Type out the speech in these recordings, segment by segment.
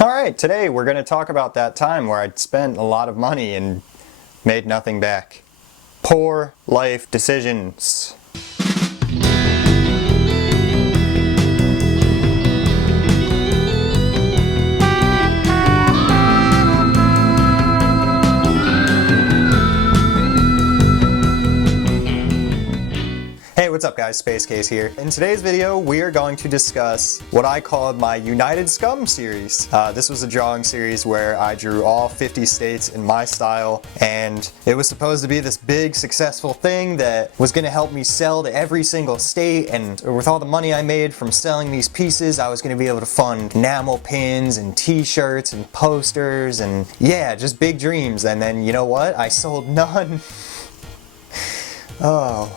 Alright, today we're going to talk about that time where I spent a lot of money and made nothing back. Poor life decisions. Hey, what's up guys, Space Case here. In today's video, we are going to discuss what I called my United Scum series. This was a drawing series where I drew all 50 states in my style, and it was supposed to be this big, successful thing that was gonna help me sell to every single state, and with all the money I made from selling these pieces, I was gonna be able to fund enamel pins and t-shirts and posters, and yeah, just big dreams. And then, you know what? I sold none. Oh.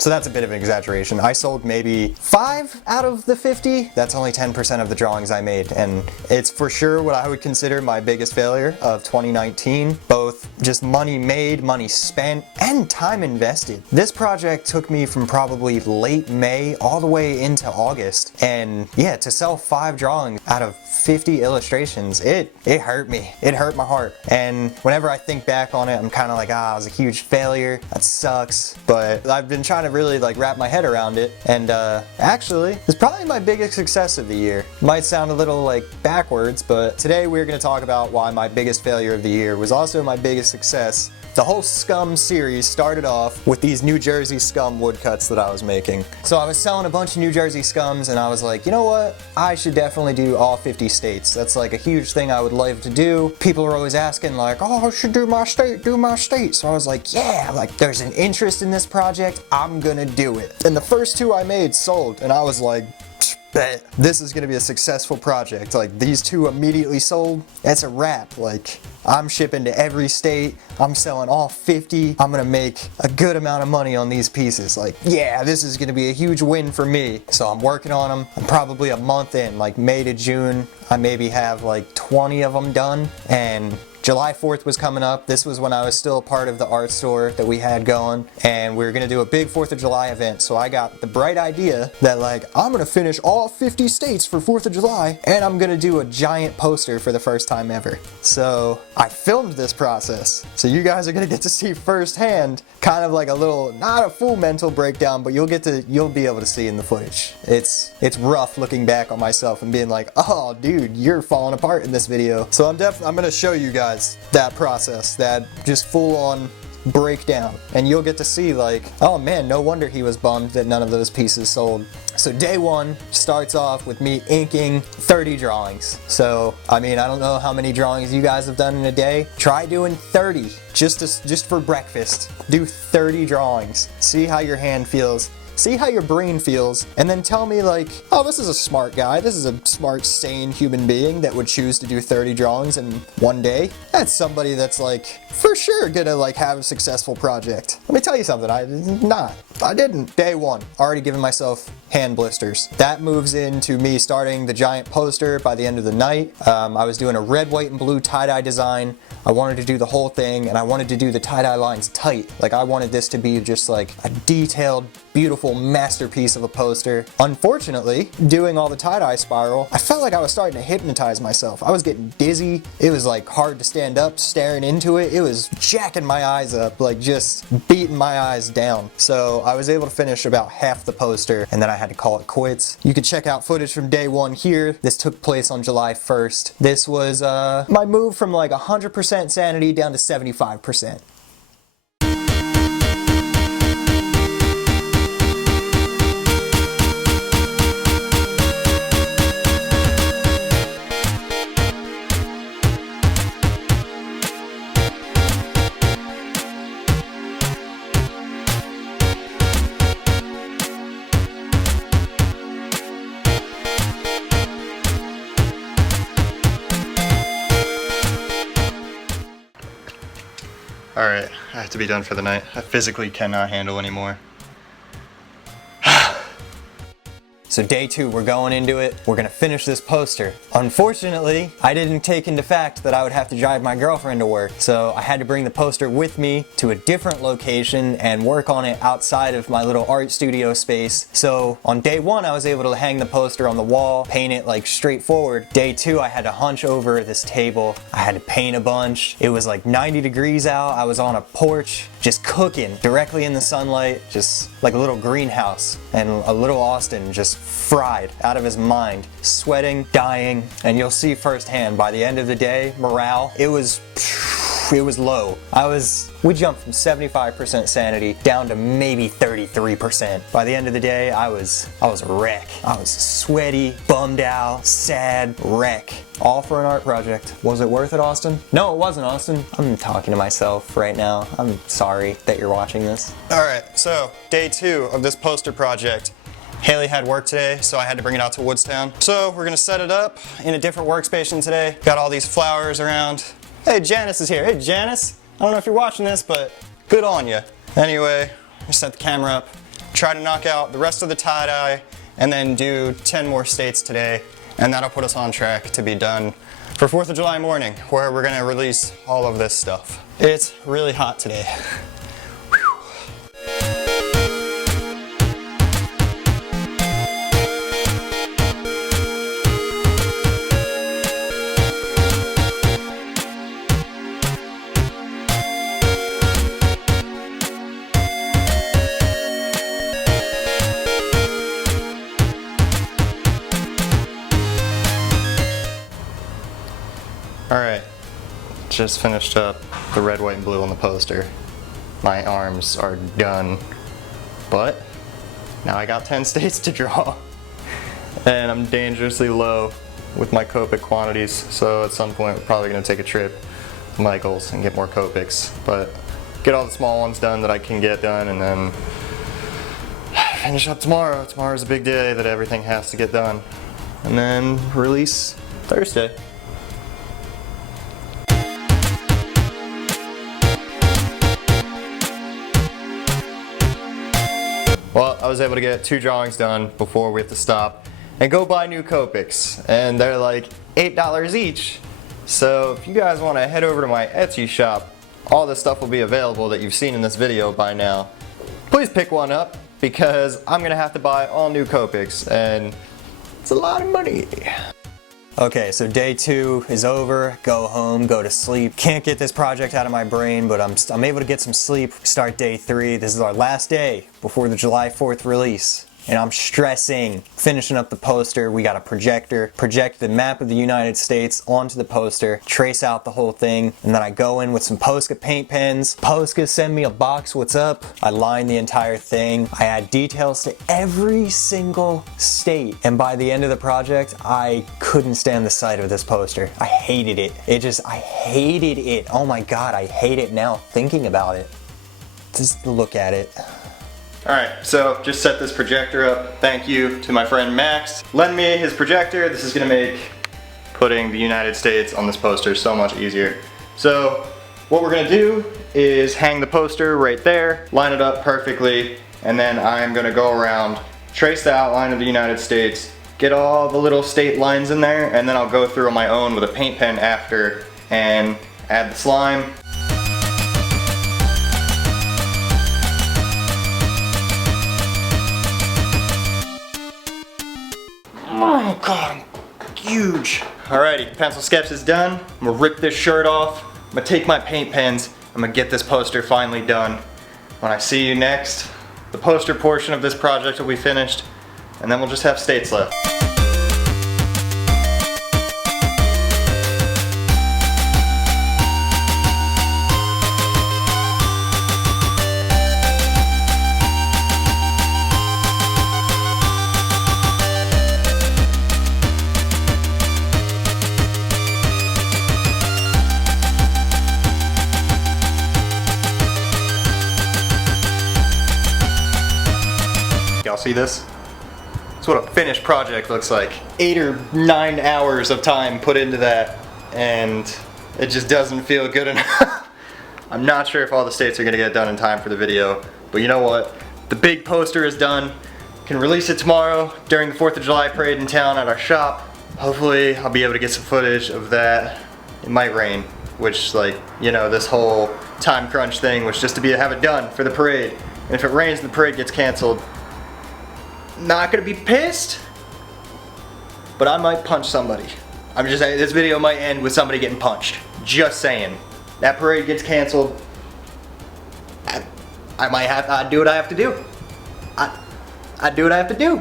So that's a bit of an exaggeration. I sold maybe 5 out of the 50. That's only 10% of the drawings I made, and it's for sure what I would consider my biggest failure of 2019. Both just money made, money spent, and time invested. This project took me from probably late May all the way into August, and yeah, to sell 5 drawings out of 50 illustrations, it hurt me. It hurt my heart. And whenever I think back on it, I'm kind of like, it was a huge failure. That sucks. But I've been trying to really like wrap my head around it, and actually it's probably my biggest success of the year. Might sound a little like backwards, but today we're going to talk about why my biggest failure of the year was also my biggest success. The whole Scum series started off with these New Jersey Scum woodcuts that I was making. So I was selling a bunch of New Jersey Scums, and I was like, you know what? I should definitely do all 50 states. That's like a huge thing I would love to do. People are always asking like, oh, I should do my state, do my state. So I was like, yeah, like there's an interest in this project. I'm gonna do it. And the first 2 I made sold, and I was like, bet this is gonna be a successful project. Like these 2 immediately sold, that's a wrap. Like I'm shipping to every state, I'm selling all 50, I'm gonna make a good amount of money on these pieces. Like yeah, this is gonna be a huge win for me. So I'm working on them. I'm probably a month in, like May to June, I maybe have like 20 of them done, and July 4th was coming up. This was when I was still a part of the art store that we had going, and we were gonna do a big 4th of July event. So I got the bright idea that like, I'm gonna finish all 50 states for 4th of July, and I'm gonna do a giant poster for the first time ever. So I filmed this process. So you guys are gonna get to see firsthand, kind of like a little, not a full mental breakdown, but you'll be able to see in the footage. It's rough looking back on myself and being like, oh dude, you're falling apart in this video. So I'm gonna show you guys that process, that just full on breakdown, and you'll get to see like, oh man, no wonder he was bummed that none of those pieces sold. So day 1 starts off with me inking 30 drawings. So I mean, I don't know how many drawings you guys have done in a day. Try doing 30 just for breakfast. Do 30 drawings. See how your hand feels. See how your brain feels, and then tell me like, oh, this is a smart guy, this is a smart, sane human being that would choose to do 30 drawings in one day. That's somebody that's like, for sure gonna like have a successful project. Let me tell you something, I didn't. Day 1, already giving myself hand blisters. That moves into me starting the giant poster by the end of the night. I was doing a red, white, and blue tie-dye design. I wanted to do the whole thing, and I wanted to do the tie-dye lines tight. Like I wanted this to be just like a detailed, beautiful masterpiece of a poster. Unfortunately, doing all the tie-dye spiral, I felt like I was starting to hypnotize myself. I was getting dizzy. It was like hard to stand up, staring into it. It was jacking my eyes up, like just beating my eyes down. So I was able to finish about half the poster, and then I had to call it quits. You can check out footage from day 1 here. This took place on July 1st. This was my move from like 100% sanity down to 75%. Alright, I have to be done for the night. I physically cannot handle anymore. So so day 2, we're going into it. We're gonna finish this poster. Unfortunately, I didn't take into fact that I would have to drive my girlfriend to work, so I had to bring the poster with me to a different location and work on it outside of my little art studio space. So on day 1, I was able to hang the poster on the wall, paint it like straightforward. Day 2, I had to hunch over this table. I had to paint a bunch. It was like 90 degrees out. I was on a porch just cooking directly in the sunlight, just like a little greenhouse, and a little Austin just fried out of his mind, sweating, dying, and you'll see firsthand by the end of the day, morale, it was low. We jumped from 75% sanity down to maybe 33%. By the end of the day, I was a wreck. I was sweaty, bummed out, sad, wreck. All for an art project. Was it worth it, Austin? No, it wasn't, Austin. I'm talking to myself right now. I'm sorry that you're watching this. All right, so day 2 of this poster project. Haley had work today, so I had to bring it out to Woodstown. So we're gonna set it up in a different workstation today. Got all these flowers around. Hey, Janice is here. Hey, Janice. I don't know if you're watching this, but good on you. Anyway, I set the camera up, try to knock out the rest of the tie-dye, and then do 10 more states today, and that'll put us on track to be done for 4th of July morning, where we're gonna release all of this stuff. It's really hot today. Alright, just finished up the red, white, and blue on the poster. My arms are done, but now I got 10 states to draw. And I'm dangerously low with my Copic quantities, so at some point we're probably going to take a trip to Michael's and get more Copics. But get all the small ones done that I can get done, and then finish up tomorrow. Tomorrow's a big day that everything has to get done. And then release Thursday. Well, I was able to get 2 drawings done before we have to stop and go buy new Copics, and they're like $8 each. So if you guys want to head over to my Etsy shop, all this stuff will be available that you've seen in this video by now. Please pick one up, because I'm gonna have to buy all new Copics, and it's a lot of money. Okay, so day 2 is over. Go home, go to sleep. Can't get this project out of my brain, but I'm able to get some sleep. Start day 3. This is our last day before the July 4th release. And I'm stressing. Finishing up the poster, we got a projector. Project the map of the United States onto the poster, trace out the whole thing, and then I go in with some Posca paint pens. Posca send me a box, what's up? I line the entire thing. I add details to every single state. And by the end of the project, I couldn't stand the sight of this poster. I hated it. I hated it. Oh my God, I hate it now thinking about it. Just look at it. Alright, so just set this projector up. Thank you to my friend Max. Lend me his projector. This is gonna make putting the United States on this poster so much easier. So what we're gonna do is hang the poster right there, line it up perfectly, and then I'm gonna go around, trace the outline of the United States, get all the little state lines in there, and then I'll go through on my own with a paint pen after and add the slime. Oh God, I'm huge. Alrighty, pencil sketch is done. I'm gonna rip this shirt off. I'm gonna take my paint pens. I'm gonna get this poster finally done. When I see you next, the poster portion of this project will be finished, and then we'll just have states left. Y'all see this? That's what a finished project looks like. 8 or 9 hours of time put into that, and it just doesn't feel good enough. I'm not sure if all the states are gonna get done in time for the video, but you know what? The big poster is done. can release it tomorrow during the 4th of July parade in town at our shop. Hopefully I'll be able to get some footage of that. It might rain, which, like, you know, this whole time crunch thing was just to have it done for the parade. And if it rains and the parade gets canceled, not gonna be pissed, but I might punch somebody. I'm just saying, this video might end with somebody getting punched. Just saying. That parade gets canceled, I might have to do what I have to do. I do what I have to do.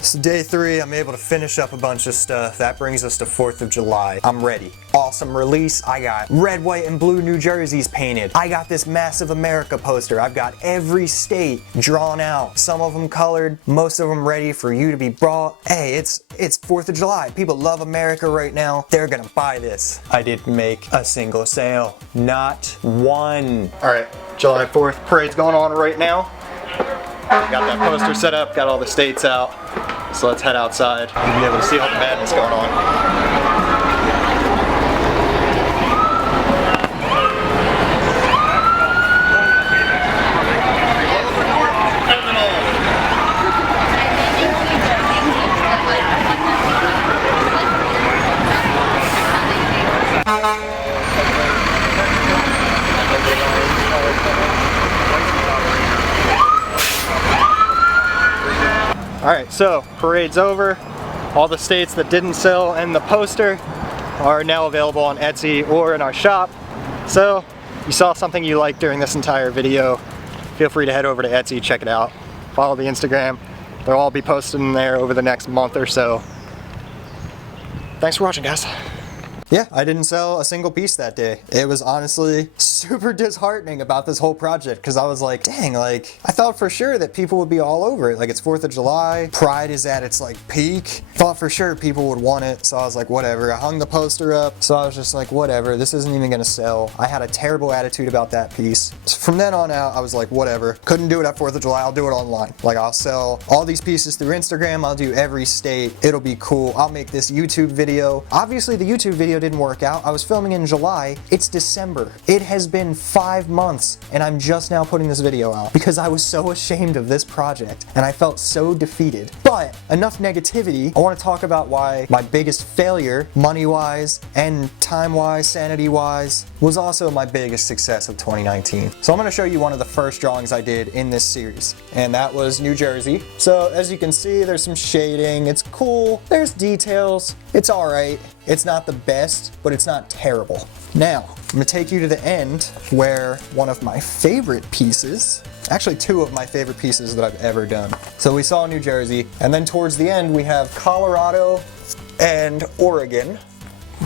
So day 3, I'm able to finish up a bunch of stuff. That brings us to 4th of July. I'm ready. Awesome release. I got red, white, and blue New Jerseys painted. I got this massive America poster. I've got every state drawn out. Some of them colored, most of them ready for you to be brought. Hey, it's 4th of July. People love America right now. They're gonna buy this. I didn't make a single sale. Not one. All right, July 4th parade's going on right now. Got that poster set up, got all the states out. So let's head outside and be able to see all the madness going on. Alright, so parade's over. All the states that didn't sell in the poster are now available on Etsy or in our shop. So, if you saw something you liked during this entire video, feel free to head over to Etsy, check it out. Follow the Instagram. They'll all be posted in there over the next month or so. Thanks for watching, guys. Yeah, I didn't sell a single piece that day. It was honestly super disheartening about this whole project because I was like, dang, like, I thought for sure that people would be all over it. Like, it's 4th of July, Pride is at its like peak. Thought for sure people would want it, so I was like, whatever. I hung the poster up, so I was just like, whatever, this isn't even gonna sell. I had a terrible attitude about that piece. So from then on out, I was like, whatever. Couldn't do it at 4th of July, I'll do it online. Like, I'll sell all these pieces through Instagram, I'll do every state, it'll be cool. I'll make this YouTube video. Obviously, the YouTube video didn't work out. I was filming in July. It's December. It has been 5 months and I'm just now putting this video out because I was so ashamed of this project and I felt so defeated. But enough negativity. I want to talk about why my biggest failure, money-wise and time-wise, sanity-wise, was also my biggest success of 2019. So I'm going to show you one of the first drawings I did in this series, and that was New Jersey. So as you can see, there's some shading. It's cool. There's details. It's all right. It's not the best, but it's not terrible. Now, I'm gonna take you to the end where one of my favorite pieces, actually 2 of my favorite pieces that I've ever done. So we saw New Jersey, and then towards the end we have Colorado and Oregon.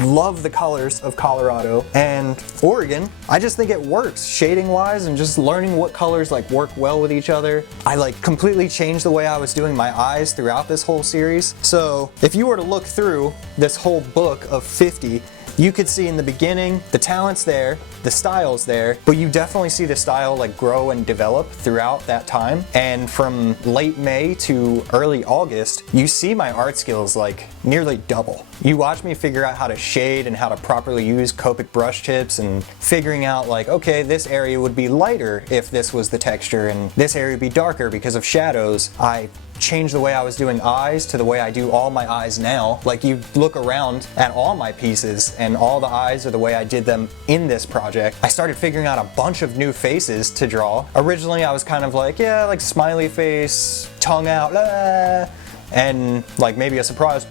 Love the colors of Colorado and Oregon. I just think it works shading wise and just learning what colors like work well with each other. I like completely changed the way I was doing my eyes throughout this whole series. So if you were to look through this whole book of 50, you could see in the beginning, the talent's there, the style's there, but you definitely see the style like grow and develop throughout that time. And from late May to early August, you see my art skills like nearly double. You watch me figure out how to shade and how to properly use Copic brush tips and figuring out like, okay, this area would be lighter if this was the texture and this area would be darker because of shadows. I changed the way I was doing eyes to the way I do all my eyes now. Like, you look around at all my pieces and all the eyes are the way I did them in this project. I started figuring out a bunch of new faces to draw. Originally I was kind of like, yeah, like smiley face, tongue out, and like maybe a surprise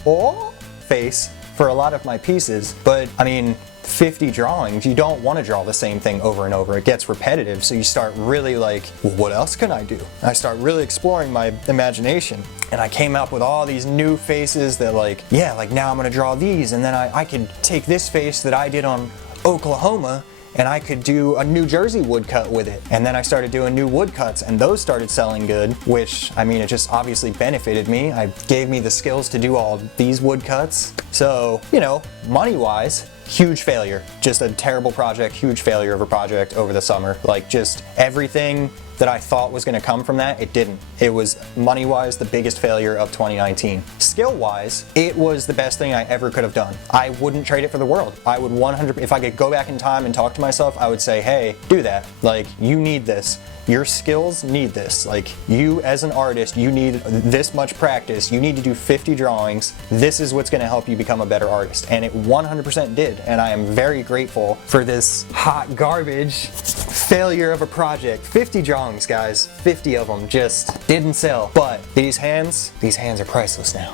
face for a lot of my pieces. But I mean, 50 drawings, you don't want to draw the same thing over and over. It gets repetitive, so you start really like, well, what else can I do? And I start really exploring my imagination. And I came up with all these new faces that like, yeah, like now I'm gonna draw these, and then I could take this face that I did on Oklahoma and I could do a New Jersey woodcut with it. And then I started doing new woodcuts and those started selling good, which, I mean, it just obviously benefited me. It gave me the skills to do all these woodcuts. So, you know, money-wise, huge failure. Just a terrible project, huge failure of a project over the summer. Like, just everything that I thought was going to come from that, it didn't. It was money-wise the biggest failure of 2019. Skill-wise, it was the best thing I ever could have done. I wouldn't trade it for the world. I would 100, if I could go back in time and talk to myself, I would say, hey, do that. Like, you need this. Your skills need this. Like, you as an artist, you need this much practice. You need to do 50 drawings. This is what's going to help you become a better artist. And it 100% did. And I am very grateful for this hot garbage failure of a project. 50 drawings, guys. 50 of them just didn't sell. But these hands are priceless now.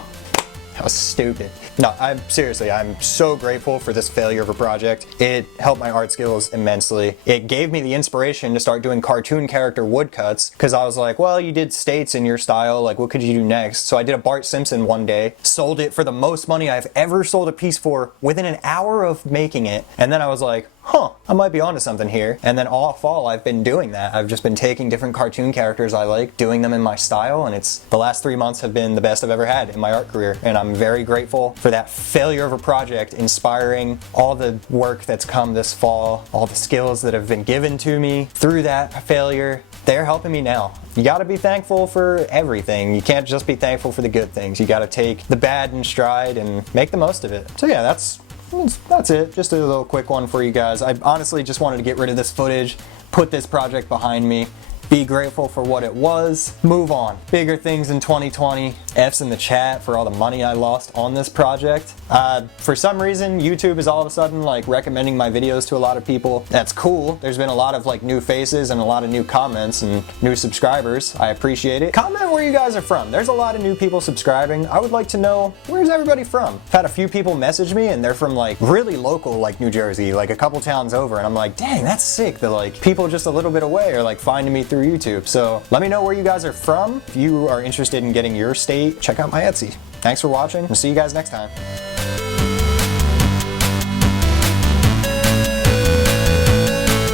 That was stupid. No, I'm so grateful for this failure of a project. It helped my art skills immensely. It gave me the inspiration to start doing cartoon character woodcuts, because I was like, well, you did States in your style, like what could you do next? So I did a Bart Simpson one day, sold it for the most money I've ever sold a piece for within an hour of making it. And then I was like, huh, I might be onto something here. And then all fall I've been doing that. I've just been taking different cartoon characters I like, doing them in my style, and the last 3 months have been the best I've ever had in my art career. And I'm very grateful for that failure of a project, inspiring all the work that's come this fall, all the skills that have been given to me through that failure. They're helping me now. You gotta be thankful for everything. You can't just be thankful for the good things. You gotta take the bad in stride and make the most of it. So yeah, that's it. Just a little quick one for you guys. I honestly just wanted to get rid of this footage, put this project behind me, be grateful for what it was, move on. Bigger things in 2020. F's in the chat for all the money I lost on this project. For some reason, YouTube is all of a sudden like recommending my videos to a lot of people. That's cool. There's been a lot of like new faces and a lot of new comments and new subscribers. I appreciate it. Comment where you guys are from. There's a lot of new people subscribing. I would like to know, where's everybody from? I've had a few people message me and they're from like really local, like New Jersey, like a couple towns over, and I'm like, dang, that's sick that like people just a little bit away are like finding me through YouTube. So let me know where you guys are from. If you are interested in getting your state, check out my Etsy. Thanks for watching. We'll see you guys next time.